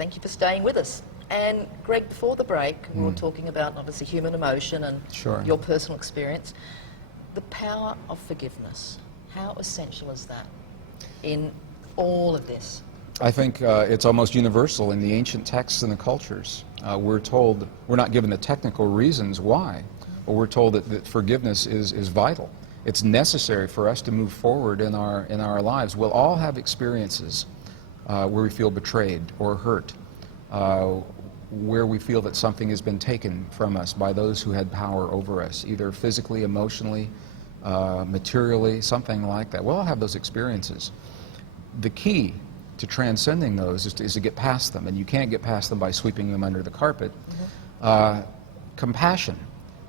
Thank you for staying with us. And Greg, before the break, we were talking about obviously human emotion and your personal experience. The power of forgiveness. How essential is that in all of this? I think it's almost universal in the ancient texts and the cultures. We're told, we're not given the technical reasons why, but we're told that forgiveness is vital. It's necessary for us to move forward in our lives. We'll all have experiences where we feel betrayed or hurt, where we feel that something has been taken from us by those who had power over us, either physically, emotionally, materially, something like that. We'll all have those experiences. The key to transcending those is to get past them, and you can't get past them by sweeping them under the carpet. Compassion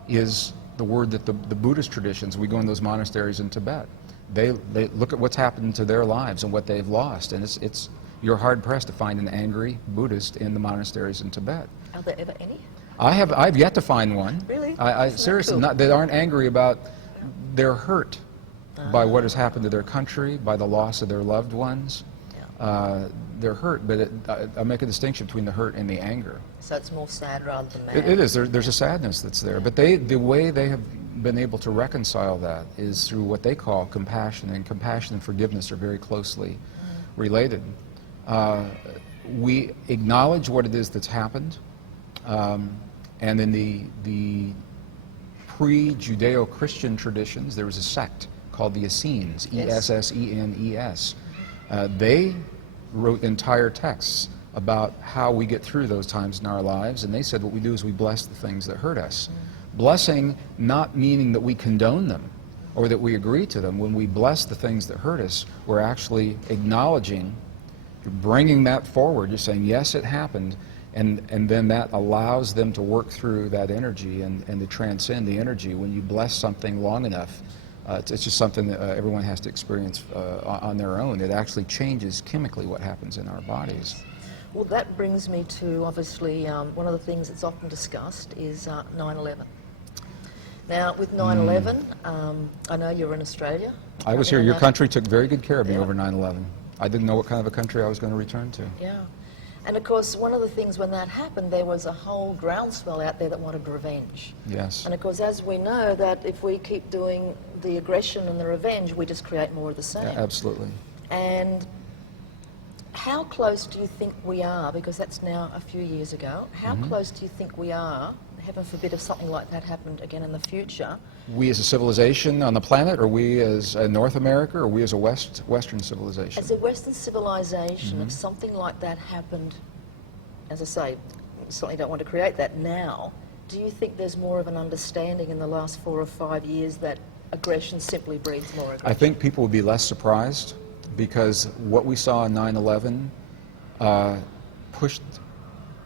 is the word that the Buddhist traditions, we go in those monasteries in Tibet, they look at what's happened to their lives and what they've lost, and you're hard-pressed to find an angry Buddhist in the monasteries in Tibet. Are there ever any? I've yet to find one. Really? Seriously, cool. They aren't angry about, they're hurt by what has happened to their country, by the loss of their loved ones. They're hurt, but I make a distinction between the hurt and the anger. So it's more sad rather than mad? It is. There's a sadness that's there. But the way they have been able to reconcile that is through what they call compassion, and compassion and forgiveness are very closely related. We acknowledge what it is that's happened, and in the pre-Judeo-Christian traditions, there was a sect called the Essenes, E-S-S-E-N-E-S. They wrote entire texts about how we get through those times in our lives, and they said what we do is we bless the things that hurt us. Blessing not meaning that we condone them or that we agree to them. When we bless the things that hurt us, we're actually acknowledging, you're bringing that forward, you're saying, yes, it happened, and then that allows them to work through that energy and to transcend the energy. When you bless something long enough, it's just something that everyone has to experience on their own. It actually changes chemically what happens in our bodies. Well, that brings me to, obviously, one of the things that's often discussed is 9/11. Now, with 9/11, I know you're in Australia. I was here. Your country took very good care of me over 9/11. I didn't know what kind of a country I was going to return to. Yeah. And of course, one of the things when that happened, there was a whole groundswell out there that wanted revenge. Yes. And of course, as we know, that if we keep doing the aggression and the revenge, we just create more of the same. Yeah, absolutely. And how close do you think we are, because that's now a few years ago, how close do you think we are, heaven forbid, if something like that happened again in the future? We as a civilization on the planet, or we as North America, or we as a Western civilization? As a Western civilization, if something like that happened, as I say, certainly don't want to create that now, do you think there's more of an understanding in the last 4 or 5 years that aggression simply breeds more aggression? I think people would be less surprised, because what we saw in 9/11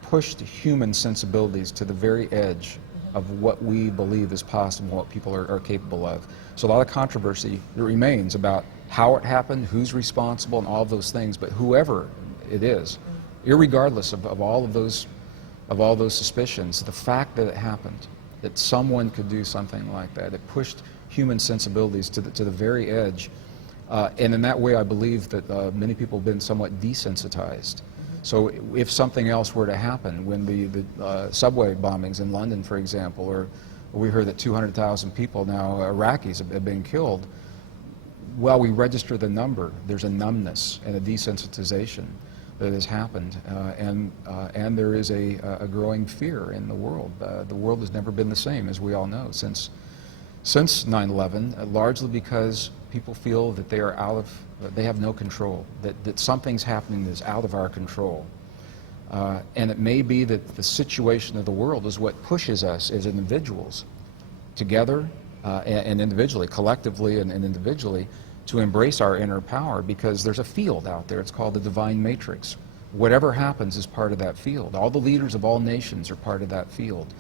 pushed human sensibilities to the very edge of what we believe is possible, what people are capable of. So a lot of controversy remains about how it happened, who's responsible, and all of those things. But whoever it is, irregardless of all of those suspicions, the fact that it happened, that someone could do something like that, it pushed human sensibilities to the very edge. And in that way, I believe that many people have been somewhat desensitized. So if something else were to happen, when the subway bombings in London, for example, or we heard that 200,000 people now, Iraqis, have been killed, while we register the number, there's a numbness and a desensitization that has happened, and there is a growing fear in the world. The world has never been the same, as we all know, since 9/11, largely because people feel that they have no control, that something's happening that's out of our control. And it may be that the situation of the world is what pushes us as individuals, together and individually, collectively and individually, to embrace our inner power, because there's a field out there. It's called the divine matrix. Whatever happens is part of that field. All the leaders of all nations are part of that field.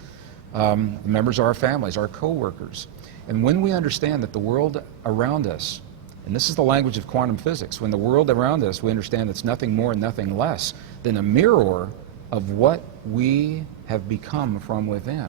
Members of our families, our co-workers. And when we understand that the world around us, and this is the language of quantum physics, when the world around us, we understand it's nothing more and nothing less than a mirror of what we have become from within.